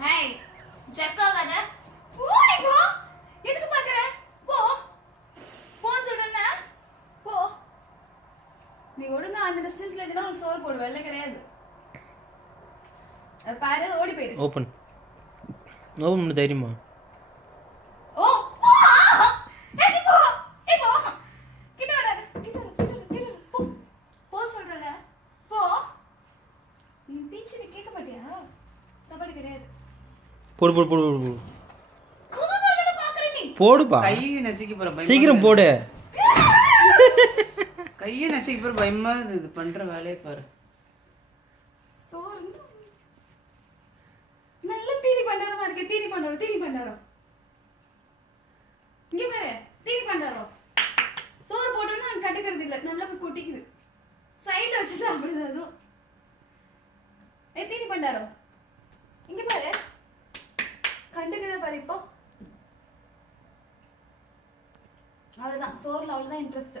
hey ஜக்காகாத போடி போ எதுக்கு பாக்குற போ போன்னு சொல்றேன்னா போ நீ ஒழுங்கா அந்த டிஸ்டன்ஸ்ல இருந்தா உனக்கு சோறு போடுவே இல்ல கிடையாது பாரு ஓடி போயிரு ஓபன் பண்ணு தைரியமா ஓ ஏசி போ ஏய் போ கிட்ட வராத கிட்ட போ போ சொல்றல போ நீ பீச்ல கேட்க மாட்டியா சாப்பாடு கிடையாது போடு கோவப்பட பாக்குற நீ போடுப்பா கையை நசிக்க போற பயமா சீக்கிரம் போடு கையை நசிக்க போற பயமா இது பண்ற வேலையை பாரு சோறு நல்ல தீனி பண்டாரமா இருக்கு தீனி பண்டாரம் இங்க பாரு தீனி பண்டாரம் சோறு போட்டோம்னா கட்டிக்கிறது இல்ல நல்லா போய் கொட்டிக்குது சைடுல வச்சு சாப்பிடுறது அதுவும் தீனி பண்டாரம் இங்க பாரு கண்டுக்குதா பாரு இப்போ அவ்வளவுதான் சோறுல அவ்வளவுதான் இன்ட்ரெஸ்ட்